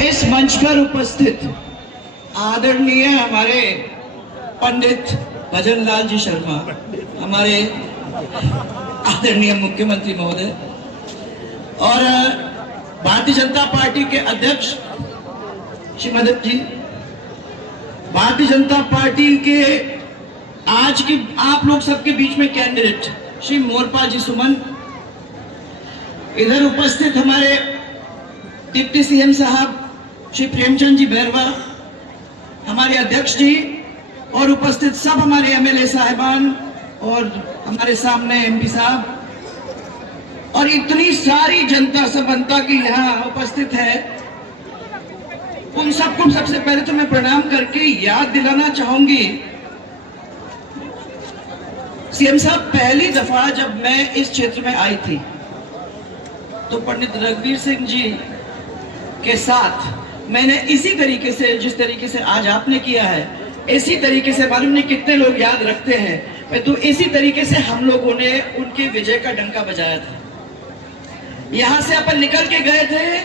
इस मंच पर उपस्थित आदरणीय हमारे पंडित भजन लाल जी शर्मा, हमारे आदरणीय मुख्यमंत्री महोदय और भारतीय जनता पार्टी के अध्यक्ष श्री मदन जी, भारतीय जनता पार्टी के आज की आप लोग सबके बीच में कैंडिडेट श्री मोरपाल जी सुमन, इधर उपस्थित हमारे डिप्टी सीएम साहब श्री प्रेमचंद जी बैरवा, हमारे अध्यक्ष जी और उपस्थित सब हमारे एमएलए साहिबान और हमारे सामने एमपी साहब और इतनी सारी जनता सबंता की यहाँ उपस्थित है, उन सबको सबसे पहले तो मैं प्रणाम करके याद दिलाना चाहूंगी। सीएम साहब, पहली दफा जब मैं इस क्षेत्र में आई थी तो पंडित रघुवीर सिंह जी के साथ मैंने इसी तरीके से, जिस तरीके से आज आपने किया है, इसी तरीके से, मालूम नहीं कितने लोग याद रखते हैं, तो इसी तरीके से हम लोगों ने उनके विजय का डंका बजाया था। यहां से अपन निकल के गए थे,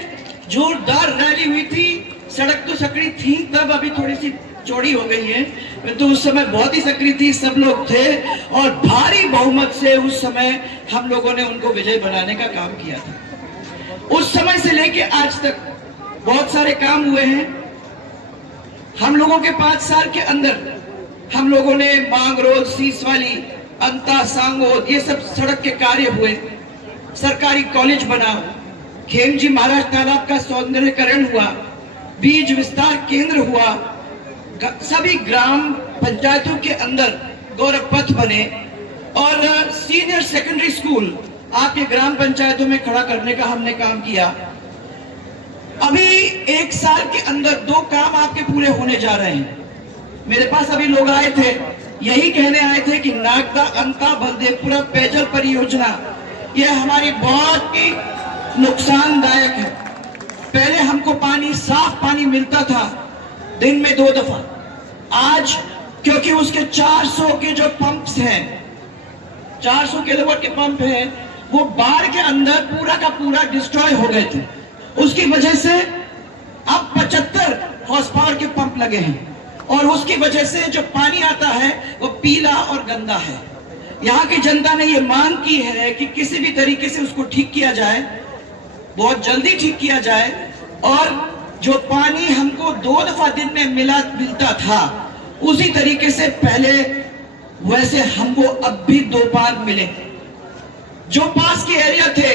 जोरदार रैली हुई थी, सड़क तो सकड़ी थी तब, अभी थोड़ी सी चौड़ी हो गई है, तो उस समय बहुत ही सकड़ी थी, सब लोग थे और भारी बहुमत से उस समय हम लोगों ने उनको विजय बनाने का काम किया था। उस समय से लेके आज तक बहुत सारे काम हुए हैं। हम लोगों के 5 साल के अंदर हम लोगों ने मांगरोल, सीसवाली, अंता, सांगोद, ये सब सड़क के कार्य हुए, सरकारी कॉलेज बना, खेमजी महाराज तालाब का सौंदर्यीकरण हुआ, बीज विस्तार केंद्र हुआ, सभी ग्राम पंचायतों के अंदर गौरव पथ बने और सीनियर सेकेंडरी स्कूल आपके ग्राम पंचायतों में खड़ा करने का हमने काम किया। अभी 1 साल के अंदर 2 काम आपके पूरे होने जा रहे हैं। मेरे पास अभी लोग आए थे, यही कहने आए थे कि नागदा अंता बलदेवपुरा पेयजल परियोजना यह हमारी बहुत ही नुकसानदायक है। पहले हमको पानी, साफ पानी मिलता था दिन में 2 दफा, आज क्योंकि उसके 400 के जो पंप्स हैं, 400 किलोवाट के पंप हैं, वो बाढ़ के अंदर पूरा का पूरा डिस्ट्रॉय हो गए थे। उसकी वजह से अब 75 हॉर्स पावर के पंप लगे हैं और उसकी वजह से जो पानी आता है वो पीला और गंदा है। यहाँ की जनता ने ये मांग की है कि किसी भी तरीके से उसको ठीक किया जाए, बहुत जल्दी ठीक किया जाए और जो पानी हमको 2 दफा दिन में मिलता था उसी तरीके से पहले वैसे हमको अब भी 2 बार मिले। जो पास के एरिया थे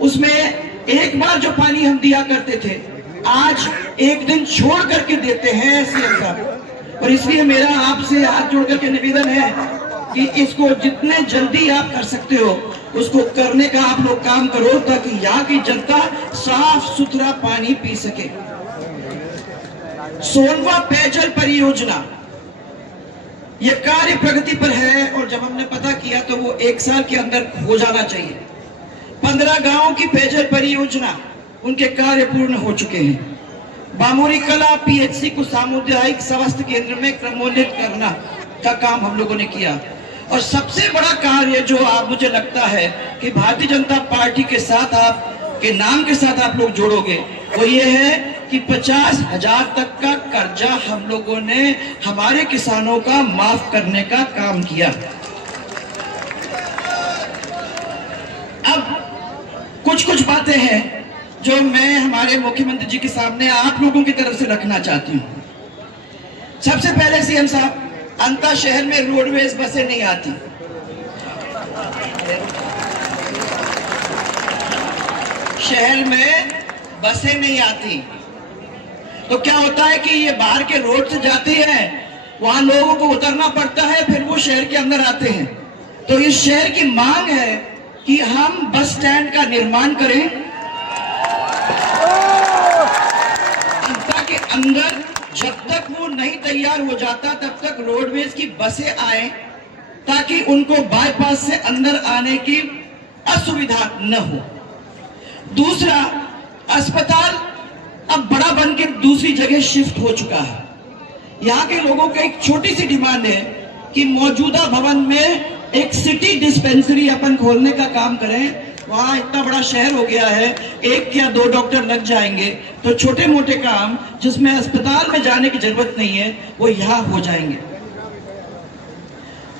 उसमें एक बार जो पानी हम दिया करते थे, आज एक दिन छोड़ करके देते हैं सीएम साहब। और इसलिए मेरा आपसे हाथ जोड़ करके निवेदन है कि इसको जितने जल्दी आप कर सकते हो उसको करने का आप लोग काम करो, ताकि यहाँ की जनता साफ सुथरा पानी पी सके। सोनवा पेयजल परियोजना ये कार्य प्रगति पर है और जब हमने पता किया तो वो 1 साल के अंदर हो जाना चाहिए। 15 गांवों की पेयजल परियोजना उनके कार्य पूर्ण हो चुके हैं। बामोरी कला पीएचसी को सामुदायिक स्वास्थ्य केंद्र में क्रमोन्नत करना का काम हम लोगों ने किया। और सबसे बड़ा कार्य जो आप, मुझे लगता है कि भारतीय जनता पार्टी के साथ, आप के नाम के साथ आप लोग जोड़ोगे, वो ये है कि 50,000 तक का कर्जा हम लोगों ने हमारे किसानों का माफ करने का काम किया। अब कुछ बातें हैं जो मैं हमारे मुख्यमंत्री जी के सामने आप लोगों की तरफ से रखना चाहती हूँ। सबसे पहले सीएम साहब, अंता शहर में रोडवेज बसें नहीं आती। शहर में बसें नहीं आती तो क्या होता है कि ये बाहर के रोड से जाती है, वहां लोगों को उतरना पड़ता है, फिर वो शहर के अंदर आते हैं। तो इस शहर की मांग है कि हम बस स्टैंड का निर्माण करें के अंदर। जब तक वो नहीं तैयार हो जाता तब तक रोडवेज की बसें आए, ताकि उनको बाईपास से अंदर आने की असुविधा न हो। दूसरा, अस्पताल अब बड़ा बन के दूसरी जगह शिफ्ट हो चुका है। यहाँ के लोगों की एक छोटी सी डिमांड है कि मौजूदा भवन में एक सिटी डिस्पेंसरी अपन खोलने का काम करें, वहाँ इतना बड़ा शहर हो गया है, 1 या 2 डॉक्टर लग जाएंगे तो छोटे मोटे काम जिसमें अस्पताल में जाने की जरूरत नहीं है वो यहाँ हो जाएंगे।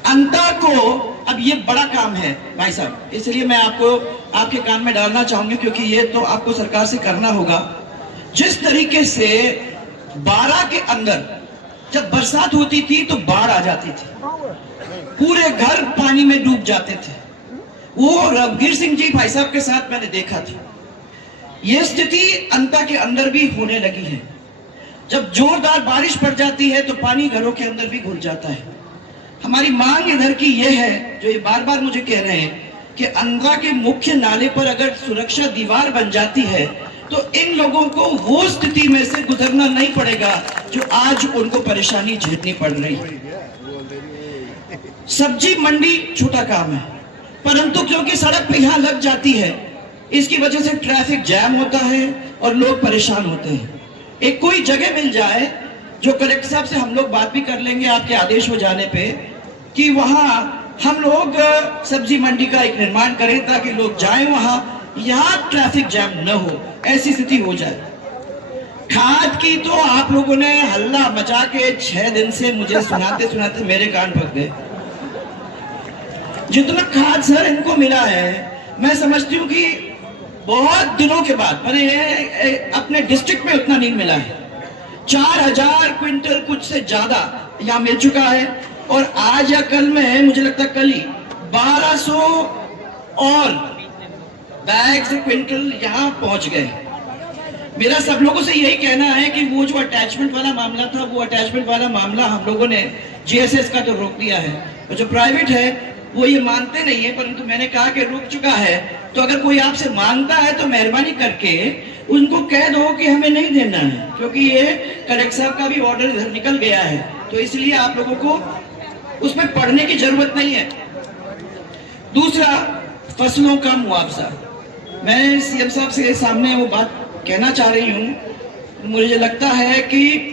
अंता को अब ये बड़ा काम है भाई साहब, इसलिए मैं आपको आपके कान में डालना चाहूंगी क्योंकि ये तो आपको सरकार से करना होगा। जिस तरीके से 12 के अंदर जब बरसात होती थी तो बाढ़ आ जाती थी, पूरे घर पानी में डूब जाते थे, वो रघुवीर सिंह जी भाई साहब के साथ मैंने देखा था। ये स्थिति अंता के अंदर भी होने लगी है। जब जोरदार बारिश पड़ जाती है तो पानी घरों के अंदर भी घुस जाता है। हमारी मांग इधर की ये है, जो ये बार बार मुझे कह रहे हैं कि अंता के मुख्य नाले पर अगर सुरक्षा दीवार बन जाती है तो इन लोगों को वो स्थिति में से गुजरना नहीं पड़ेगा जो आज उनको परेशानी झेलनी पड़ रही है। सब्जी मंडी छोटा काम है, परंतु क्योंकि सड़क पे यहाँ लग जाती है इसकी वजह से ट्रैफिक जैम होता है और लोग परेशान होते हैं। एक कोई जगह मिल जाए, जो कलेक्टर साहब से हम लोग बात भी कर लेंगे आपके आदेश हो जाने पे, कि वहाँ हम लोग सब्जी मंडी का एक निर्माण करें ताकि लोग जाएं वहाँ, यहाँ ट्रैफिक जैम न हो, ऐसी स्थिति हो जाए। खाद की तो आप लोगों ने हल्ला मचा के 6 दिन से मुझे सुनाते सुनाते मेरे कान पक गए। जितना खाद सर इनको मिला है मैं समझती हूँ कि बहुत दिनों के बाद मैंने अपने डिस्ट्रिक्ट में उतना नहीं मिला है। 4000 क्विंटल कुछ से ज्यादा यहाँ मिल चुका है और आज या कल में मुझे लगता है कल ही 1200 और बैग से क्विंटल यहाँ पहुंच गए। मेरा सब लोगों से यही कहना है कि वो जो अटैचमेंट वाला मामला था, वो अटैचमेंट वाला मामला हम लोगों ने जीएसएस का तो रोक दिया है, और जो प्राइवेट है वो ये मानते नहीं है, परंतु मैंने कहा कि रुक चुका है। तो अगर कोई आपसे मांगता है तो मेहरबानी करके उनको कह दो कि हमें नहीं देना है, क्योंकि ये कलेक्टर साहब का भी ऑर्डर निकल गया है, तो इसलिए आप लोगों को उसमें पढ़ने की जरूरत नहीं है। दूसरा, फसलों का मुआवजा। मैं सीएम साहब से सामने वो बात कहना चाह रही हूँ। मुझे लगता है कि